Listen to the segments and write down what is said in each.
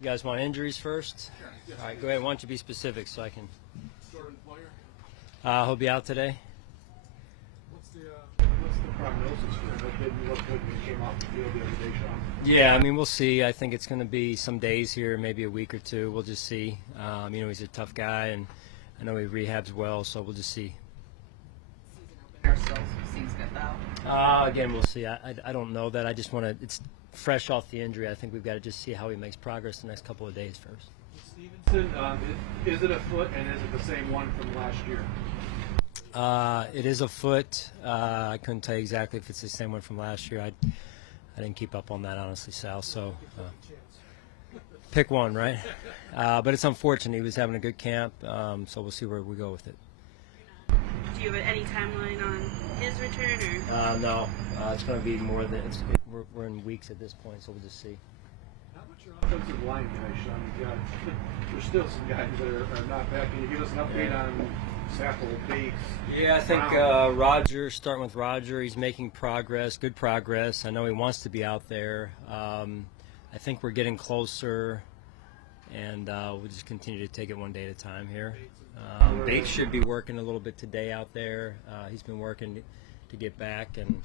You guys want injuries first? Sure. All right, go ahead. Why don't you be specific so I can. Jordan Poyer. He'll be out today. What's the prognosis for him? What good when he came off the field the other day, Sean? Yeah, I mean, we'll see. I think it's going to be some days here, maybe a week or two. We'll just see. He's a tough guy, and I know he rehabs well, so we'll just see. Season opener still seems good, though. Again, we'll see. I don't know that. I just want to. It's fresh off the injury. I think we've got to just see how he makes progress the next couple of days first. Stevenson, is it a foot, and is it the same one from last year? It is a foot. I couldn't tell you exactly if it's the same one from last year. I didn't keep up on that, honestly, Sal. So pick one, right? But it's unfortunate. He was having a good camp, so we'll see where we go with it. Do you have any timeline on his return? Or? No. It's going to be more than we're in weeks at this point, so we'll just see. How much your offensive line, guys, Sean? There's still some guys that are not back. Can you give us an update on Sapple, Bates? Yeah, I think Roger, starting with Roger, he's making progress, good progress. I know he wants to be out there. I think we're getting closer, and we'll just continue to take it one day at a time here. Bates should be working a little bit today out there. He's been working to get back, and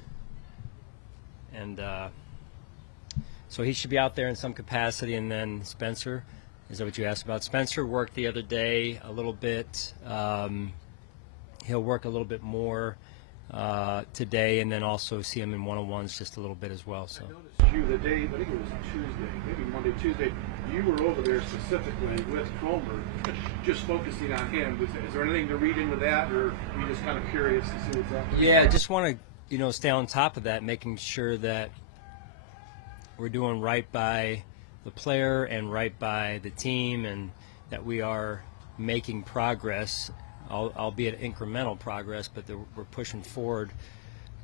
so he should be out there in some capacity. And then Spencer, is that what you asked about? Spencer worked the other day a little bit. He'll work a little bit more today, and then also see him in one-on-ones just a little bit as well. So. I noticed you the day, I think it was Tuesday, maybe Monday, Tuesday, you were over there specifically with Cromer, just focusing on him. Is there anything to read into that, or are you just kind of curious to see what's happening? Yeah, I just want to stay on top of that, making sure that we're doing right by the player and right by the team, and that we are making progress, albeit incremental progress, but that we're pushing forward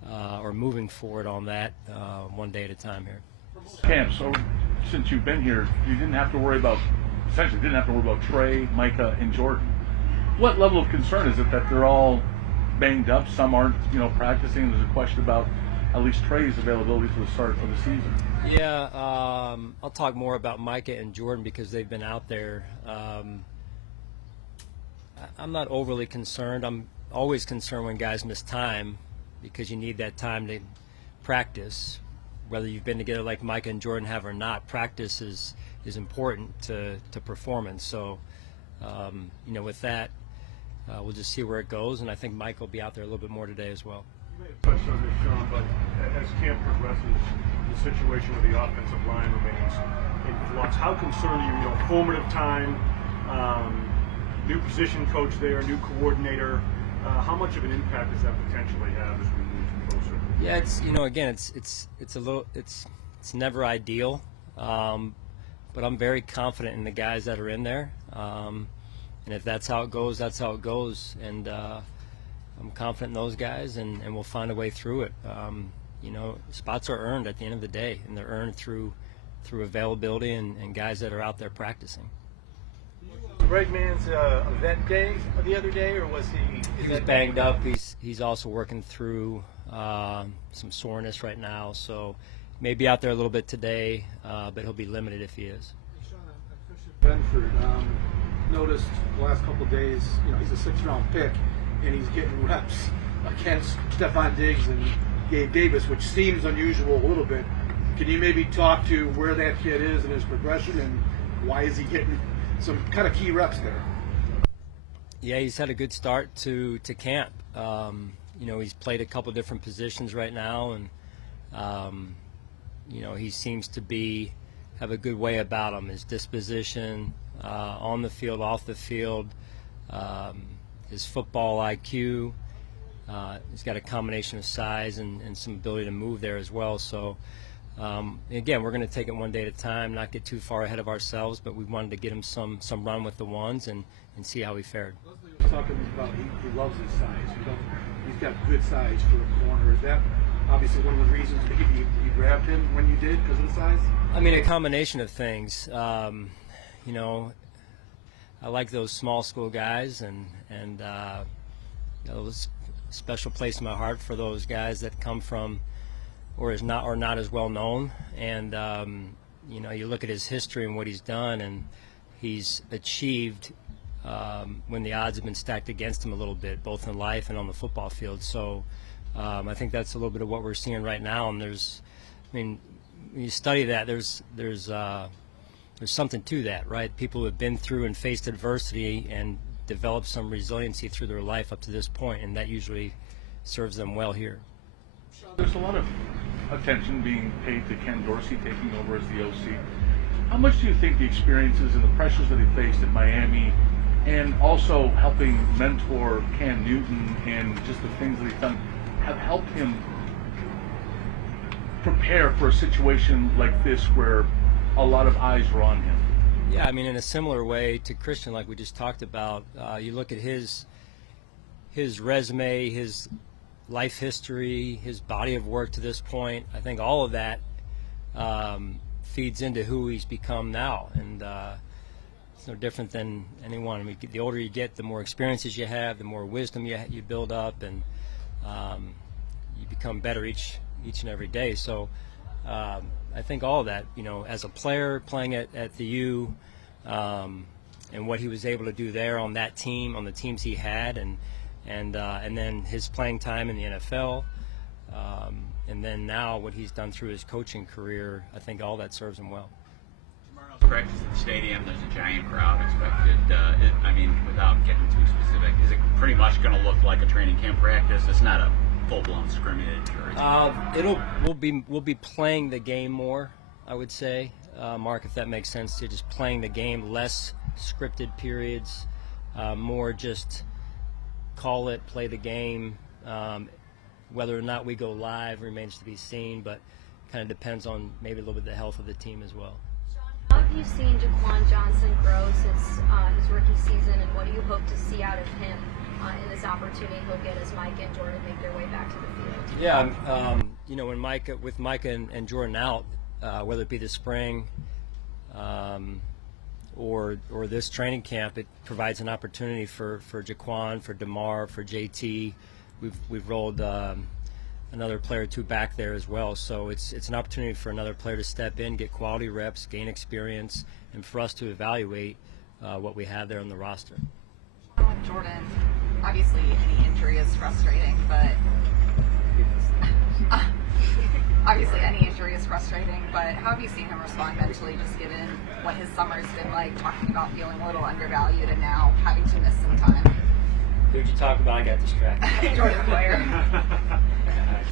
or moving forward on that one day at a time here. Camp, so since you've been here, you didn't have to worry about Trey, Micah, and Jordan. What level of concern is it that they're all banged up? Some aren't, practicing. There's a question about at least Trey's availability for the start of the season. Yeah, I'll talk more about Micah and Jordan because they've been out there. I'm not overly concerned. I'm always concerned when guys miss time because you need that time to practice. Whether you've been together like Micah and Jordan have or not, practice is important to performance. So, with that, we'll just see where it goes, and I think Mike will be out there a little bit more today as well. You may have touched on this, Sean, but as camp progresses, the situation with the offensive line remains in flux. How concerned are you? Formative time, new position coach there, new coordinator. How much of an impact does that potentially have as we move closer? Yeah, it's never ideal, but I'm very confident in the guys that are in there, and if that's how it goes, that's how it goes, and I'm confident in those guys, and we'll find a way through it. Spots are earned at the end of the day, and they're earned through availability and guys that are out there practicing. Bregman's event day the other day, or was he? He was banged up. He's also working through some soreness right now, so maybe out there a little bit today, but he'll be limited if he is. Sean, Christian Benford, noticed the last couple of days, he's a 6th-round pick, and he's getting reps against Stephon Diggs and Gabe Davis, which seems unusual a little bit. Can you maybe talk to where that kid is in his progression, and why is he getting some kind of key reps there? Yeah, he's had a good start to camp. He's played a couple different positions right now, and he seems to have a good way about him. His disposition, on the field, off the field, his football IQ. He's got a combination of size and some ability to move there as well. So, again, we're going to take it one day at a time, not get too far ahead of ourselves, but we wanted to get him some run with the ones and see how he fared. Leslie was talking about he loves his size. He's got good size for a corner. Is that obviously one of the reasons that you grabbed him when you did, because of the size? I mean, a combination of things. I like those small school guys, and there's a special place in my heart for those guys that come from or not as well known, and you look at his history and what he's done, and he's achieved when the odds have been stacked against him a little bit, both in life and on the football field. So I think that's a little bit of what we're seeing right now. And when you study that, there's something to that, right? People who have been through and faced adversity and developed some resiliency through their life up to this point, and that usually serves them well here. There's a lot of attention being paid to Ken Dorsey taking over as the OC. How much do you think the experiences and the pressures that he faced at Miami, and also helping mentor Cam Newton and just the things that he's done, have helped him prepare for a situation like this where a lot of eyes are on him? Yeah, I mean, in a similar way to Christian, like we just talked about, you look at his resume, his life history, his body of work to this point. I think all of that feeds into who he's become now, and it's no different than anyone. I mean, the older you get, the more experiences you have, the more wisdom you build up, and you become better each and every day. So I think all of that, as a player playing at the U, and what he was able to do there on that team, on the teams he had, and then his playing time in the NFL, and then now what he's done through his coaching career, I think all that serves him well. Tomorrow's practice at the stadium, there's a giant crowd expected. Without getting too specific, is it pretty much going to look like a training camp practice? It's not a full-blown scrimmage? We'll be playing the game more, I would say, Mark, if that makes sense to you. Just playing the game, less scripted periods, more just call it, play the game. Whether or not we go live remains to be seen, but kind of depends on maybe a little bit the health of the team as well. How have you seen Jaquan Johnson grow since his rookie season, and what do you hope to see out of him in this opportunity he'll get as Micah and Jordan make their way back to the field? Yeah, when Micah and Jordan out, whether it be the spring or this training camp, it provides an opportunity for Jaquan, for DeMar, for JT. We've rolled another player or two back there as well, so it's an opportunity for another player to step in, get quality reps, gain experience, and for us to evaluate what we have there on the roster. Jordan, obviously any injury is frustrating, but how have you seen him respond mentally, just given what his summer's been like, talking about feeling a little undervalued and now having to miss some time? Who'd you talk about? I got distracted. Jordan Poyer.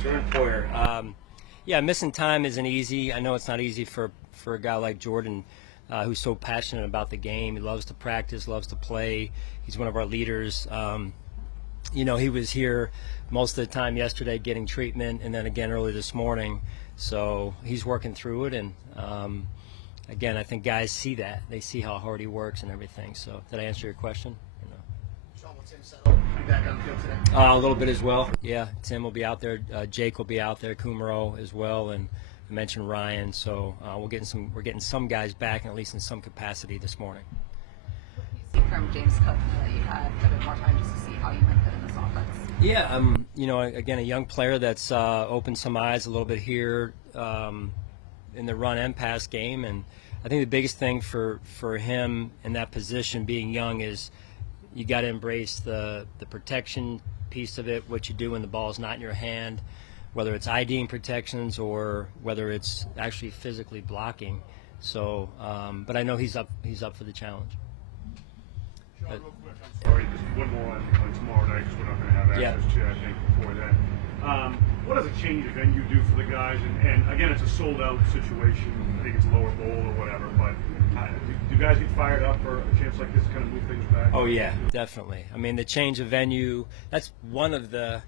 Jordan Poyer. Yeah, missing time isn't easy. I know it's not easy for a guy like Jordan, who's so passionate about the game. He loves to practice, loves to play. He's one of our leaders. He was here most of the time yesterday getting treatment, and then again early this morning. So he's working through it, and again, I think guys see that. They see how hard he works and everything. So did I answer your question? Sean, will Tim settle? Be back on the field today? A little bit as well. Yeah, Tim will be out there. Jake will be out there. Kumaro as well, and I mentioned Ryan. So we're getting some guys back, at least in some capacity this morning. What do you see from James Cook that you had a bit more time just to see how you might fit in this offense? Yeah, again, a young player that's opened some eyes a little bit here in the run and pass game, and I think the biggest thing for him in that position, being young, is you got to embrace the protection piece of it, what you do when the ball's not in your hand, whether it's IDing protections or whether it's actually physically blocking. So, but I know he's up for the challenge. Sean, real quick, I'm sorry, just one more on tomorrow night, because we're not going to have access to it, I think, before then. What does a change of venue do for the guys? And again, it's a sold-out situation. I think it's lower bowl or whatever, but do guys get fired up for a chance like this to kind of move things back? Oh, yeah, definitely. I mean, the change of venue, that's one of the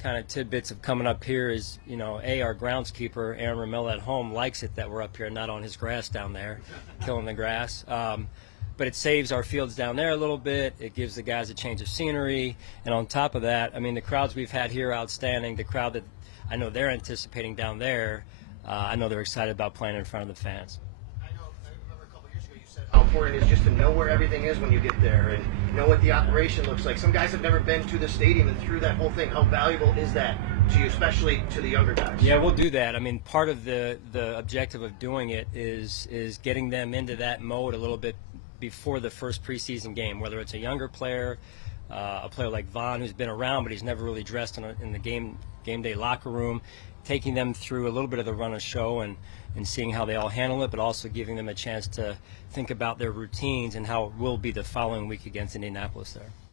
kind of tidbits of coming up here is, our groundskeeper, Aaron Ramella at home, likes it that we're up here, not on his grass down there, killing the grass. But it saves our fields down there a little bit. It gives the guys a change of scenery. And on top of that, I mean, the crowds we've had here outstanding. The crowd that I know they're anticipating down there, I know they're excited about playing in front of the fans. I remember a couple years ago you said how important it is just to know where everything is when you get there and know what the operation looks like. Some guys have never been to the stadium and through that whole thing. How valuable is that to you, especially to the younger guys? Yeah, we'll do that. I mean, part of the objective of doing it is getting them into that mode a little bit before the first preseason game, whether it's a younger player, a player like Vaughn who's been around but he's never really dressed in the game day locker room, taking them through a little bit of the run of show and seeing how they all handle it, but also giving them a chance to think about their routines and how it will be the following week against Indianapolis there.